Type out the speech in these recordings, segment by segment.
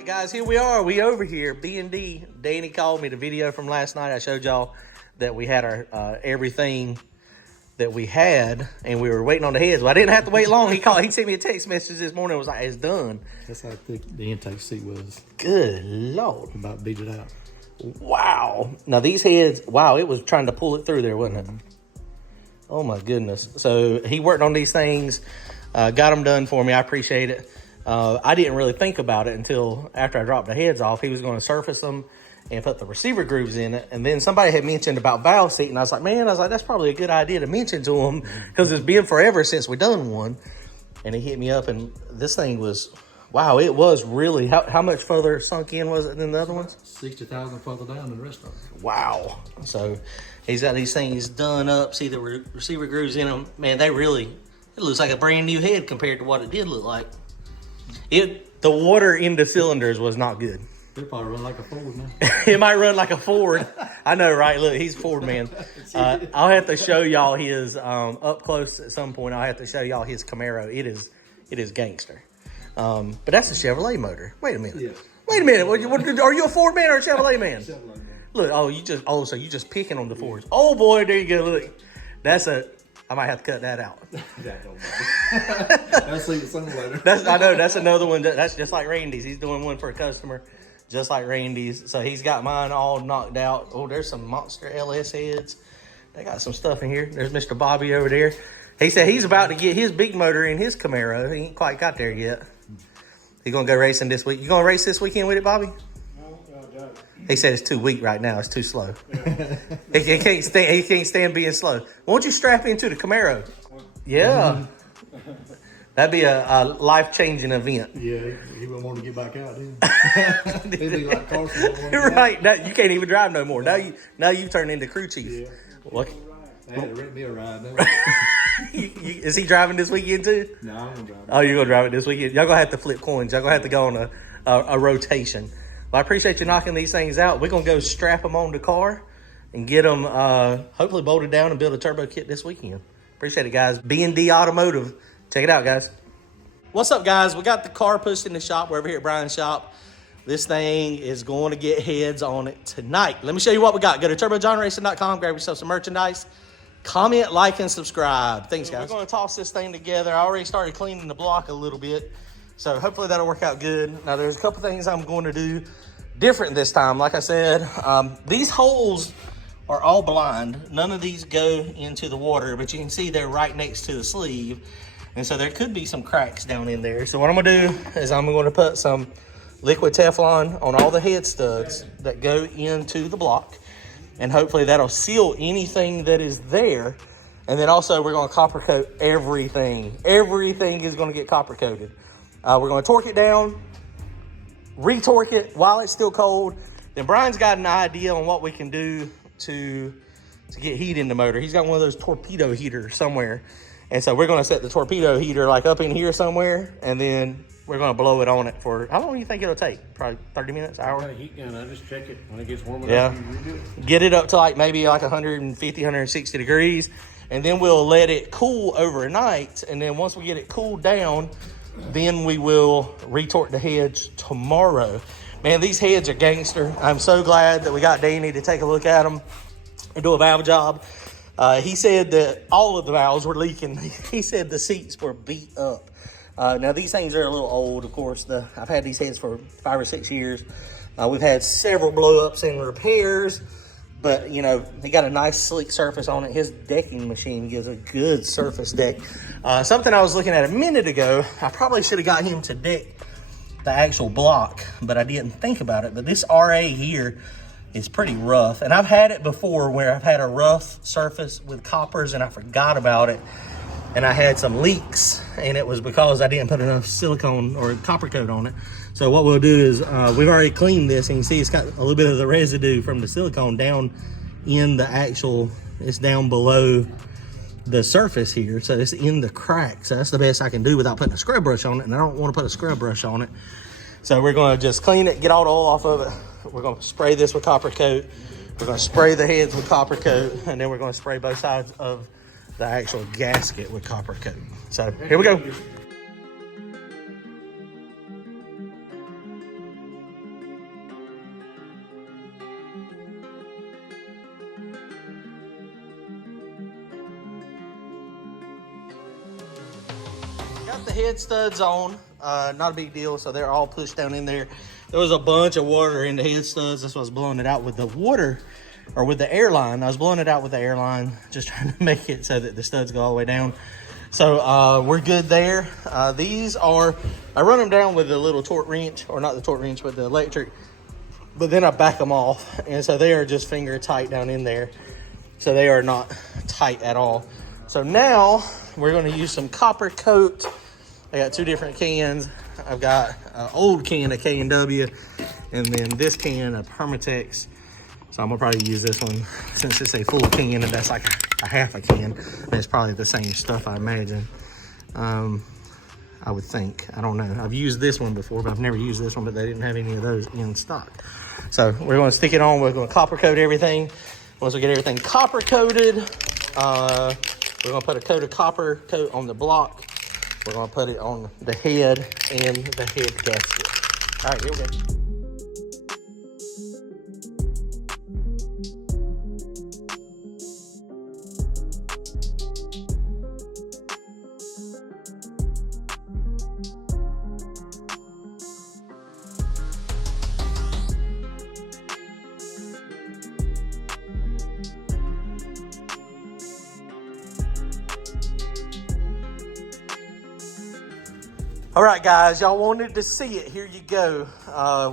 right, guys, here we are. We over here, B&D. Danny called me the video from last night. I showed y'all that we had our everything that we had, and we were waiting on the heads. Well, I didn't have to wait long. He called. He sent me a text message this morning. It was like, it's done. That's how thick the intake seat was. Good Lord. About beat it out. Wow. Now, these heads, wow, it was trying to pull it through there, wasn't it? Oh, my goodness. So he worked on these things, got them done for me. I appreciate it. I didn't really think about it until after I dropped the heads off. He was going to surface them and put the receiver grooves in it. And then somebody had mentioned about valve seat, and I was like, that's probably a good idea to mention to him because it's been forever since we done one. And he hit me up, and this thing was, wow, it was really, how much further sunk in was it than the other ones? 60,000 further down than the rest of them. Wow. So he's got these things done up. See the receiver grooves in them. Man, they really, it looks like a brand new head compared to what it did look like. The water in the cylinders was not good. It'll probably run like a Ford now. It might run like a Ford. I know, right? Look, he's a Ford man. I'll have to show y'all his, up close at some point, I'll have to show y'all his Camaro. It is gangster. But that's a Chevrolet motor. Wait a minute. Yeah. Wait a minute. Are you a Ford man or a Chevrolet man? Chevrolet man. Look, so you just picking on the Fords. Oh boy, there you go. Look, I might have to cut that out. That don't matter. I'll see you sooner or later. I know, that's another one. That's just like Randy's. He's doing one for a customer, just like Randy's. So he's got mine all knocked out. Oh, there's some Monster LS heads. They got some stuff in here. There's Mr. Bobby over there. He said he's about to get his big motor in his Camaro. He ain't quite got there yet. He's going to go racing this week. You going to race this weekend with it, Bobby? No. He said it's too weak right now. It's too slow. Yeah. he can't stand being slow. Won't you strap into the Camaro? Yeah. That'd be a life-changing event. Yeah, he wouldn't want to get back out then. He'd be like Carson. Right. Now, you can't even drive no more. Now you turn into crew chief. Yeah. What? They had to rent me a ride now. Is he driving this weekend too? No, I'm going to drive it. Oh, you're going to drive it this weekend? Y'all going to have to flip coins. Y'all going to have to go on a rotation. Well, I appreciate you knocking these things out. We're going to go strap them on the car and get them hopefully bolted down and build a turbo kit this weekend. Appreciate it, guys. B&D Automotive. Check it out, guys. What's up, guys? We got the car pushed in the shop. We're over here at Brian's shop. This thing is going to get heads on it tonight. Let me show you what we got. Go to turbojohnracing.com, grab yourself some merchandise. Comment, like, and subscribe. Thanks, guys. We're going to toss this thing together. I already started cleaning the block a little bit, so hopefully that'll work out good. Now, there's a couple things I'm going to do different this time. Like I said, these holes are all blind. None of these go into the water, but you can see they're right next to the sleeve, and so there could be some cracks down in there. So what I'm going to do is I'm going to put some liquid Teflon on all the head studs that go into the block. And hopefully that'll seal anything that is there. And then also we're going to copper coat everything. Everything is going to get copper coated. We're going to torque it down, retorque it while it's still cold. Then Brian's got an idea on what we can do to get heat in the motor. He's got one of those torpedo heaters somewhere. And so we're going to set the torpedo heater like up in here somewhere. And then we're going to blow it on it for, how long do you think it'll take? Probably 30 minutes, hour? I got a heat gun. I just check it when it gets warm enough. Yeah. You redo it. Get it up to like maybe like 150, 160 degrees. And then we'll let it cool overnight. And then once we get it cooled down, then we will retorque the heads tomorrow. Man, these heads are gangster. I'm so glad that we got Danny to take a look at them and do a valve job. He said that all of the valves were leaking. He said the seats were beat up. Now, these things are a little old, of course. I've had these heads for 5 or 6 years. We've had several blow-ups and repairs, but, you know, he got a nice, sleek surface on it. His decking machine gives a good surface deck. Something I was looking at a minute ago, I probably should have got him to deck the actual block, but I didn't think about it. But this RA here is pretty rough, and I've had it before where I've had a rough surface with coppers, and I forgot about it. And I had some leaks, and it was because I didn't put enough silicone or copper coat on it. So what we'll do is, we've already cleaned this, and you can see it's got a little bit of the residue from the silicone down in the actual, it's down below the surface here. So it's in the crack. So that's the best I can do without putting a scrub brush on it, and I don't want to put a scrub brush on it. So we're going to just clean it, get all the oil off of it. We're going to spray this with copper coat. We're going to spray the heads with copper coat, and then we're going to spray both sides of the actual gasket with copper coat. So here we go. Got the head studs on, not a big deal, so they're all pushed down in there. There was a bunch of water in the head studs. That's why I was blowing it out with the water, or with the airline. I was blowing it out with the airline, just trying to make it so that the studs go all the way down. So we're good there. These are, I run them down with a little torque wrench, or not the torque wrench, but the electric, but then I back them off. And so they are just finger tight down in there. So they are not tight at all. So now we're gonna use some copper coat. I got two different cans. I've got an old can of K&W, and then this can of Permatex. So I'm gonna probably use this one since it's a full can, and that's like a half a can. And it's probably the same stuff, I imagine. I would think. I don't know. I've used this one before, but I've never used this one, but they didn't have any of those in stock. So we're gonna stick it on. We're gonna copper coat everything. Once we get everything copper coated, we're gonna put a coat of copper coat on the block. We're gonna put it on the head and the head gasket. All right, here we go. All right, guys, y'all wanted to see it. Here you go.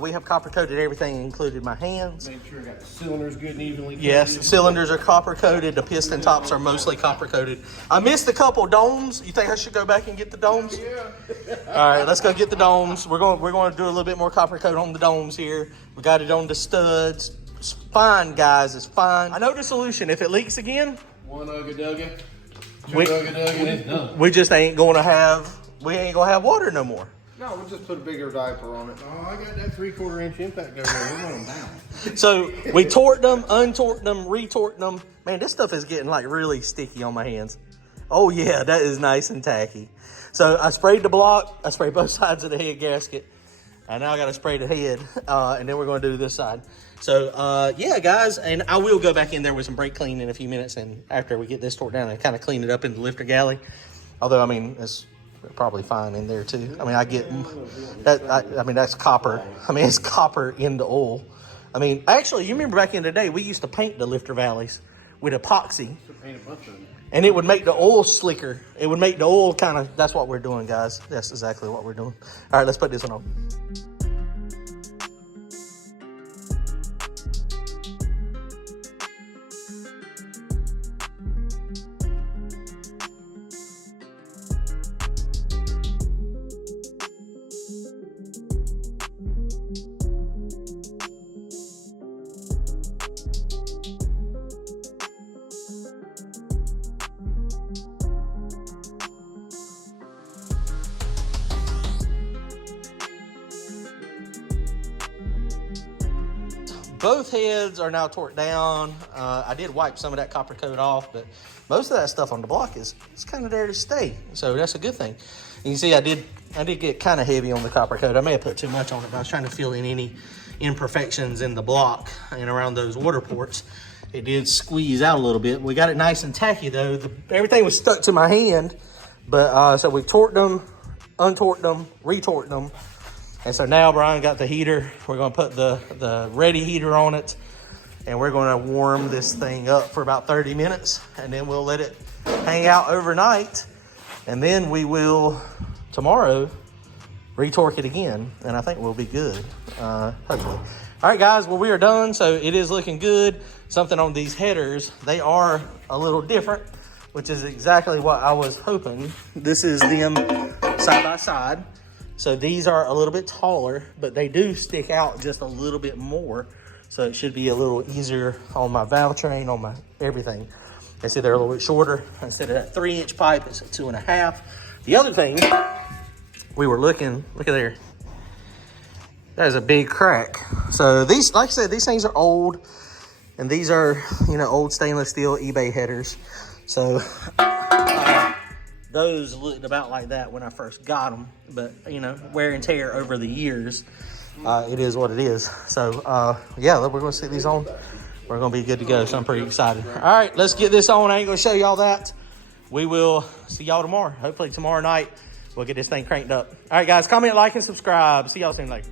We have copper coated everything, included my hands. Make sure I got the cylinders good and evenly coated. Yes, cylinders are copper coated. The piston tops are mostly copper coated. I missed a couple domes. You think I should go back and get the domes? Yeah. All right, let's go get the domes. We're going to do a little bit more copper coat on the domes here. We got it on the studs. It's fine, guys. It's fine. I know the solution. If it leaks again, One ugga-dugga, two We- ugga-dugga, and it's done. we just ain't going to have. We ain't gonna have water no more. No, we'll just put a bigger diaper on it. Oh, I got that 3/4 inch impact over there. We want them down. So we torqued them, untorqued them, retorqued them. Man, this stuff is getting like really sticky on my hands. Oh yeah, that is nice and tacky. So I sprayed the block. I sprayed both sides of the head gasket. And now I gotta spray the head. And then we're gonna do this side. So yeah, guys, and I will go back in there with some brake clean in a few minutes. And after we get this torqued down and kind of clean it up in the lifter galley. Although, I mean, it's probably fine in there too. I mean, I get that. I mean, that's copper. I mean, it's copper in the oil. I mean, actually, you remember back in the day, we used to paint the lifter valleys with epoxy, Paint a bunch of them. and it would make the oil slicker. It would make the oil kind of. That's what we're doing, guys. That's exactly what we're doing. All right, let's put this one on. Both heads are now torqued down. I did wipe some of that copper coat off, but most of that stuff on the block is kind of there to stay. So that's a good thing. And you see, I did get kind of heavy on the copper coat. I may have put too much on it, but I was trying to fill in any imperfections in the block and around those water ports. It did squeeze out a little bit. We got it nice and tacky though. Everything was stuck to my hand, but so we torqued them, untorqued them, retorqued them. And so now Brian got the heater. We're gonna put the ready heater on it, and we're gonna warm this thing up for about 30 minutes, and then we'll let it hang out overnight. And then we will, tomorrow, retorque it again, and I think we'll be good, hopefully. All right, guys, well, we are done, so it is looking good. Something on these headers, they are a little different, which is exactly what I was hoping. This is them side by side. So these are a little bit taller, but they do stick out just a little bit more. So it should be a little easier on my valve train, on my everything. And see, they're a little bit shorter. Instead of that 3-inch pipe, it's a 2.5. The other thing, we were looking, look at there. That is a big crack. So these, like I said, these things are old. And these are, old stainless steel eBay headers. So those looked about like that when I first got them. But, wear and tear over the years, it is what it is. So, yeah, we're going to stick these on. We're going to be good to go. So I'm pretty excited. All right, let's get this on. I ain't going to show y'all that. We will see y'all tomorrow. Hopefully tomorrow night we'll get this thing cranked up. All right, guys, comment, like, and subscribe. See y'all soon later.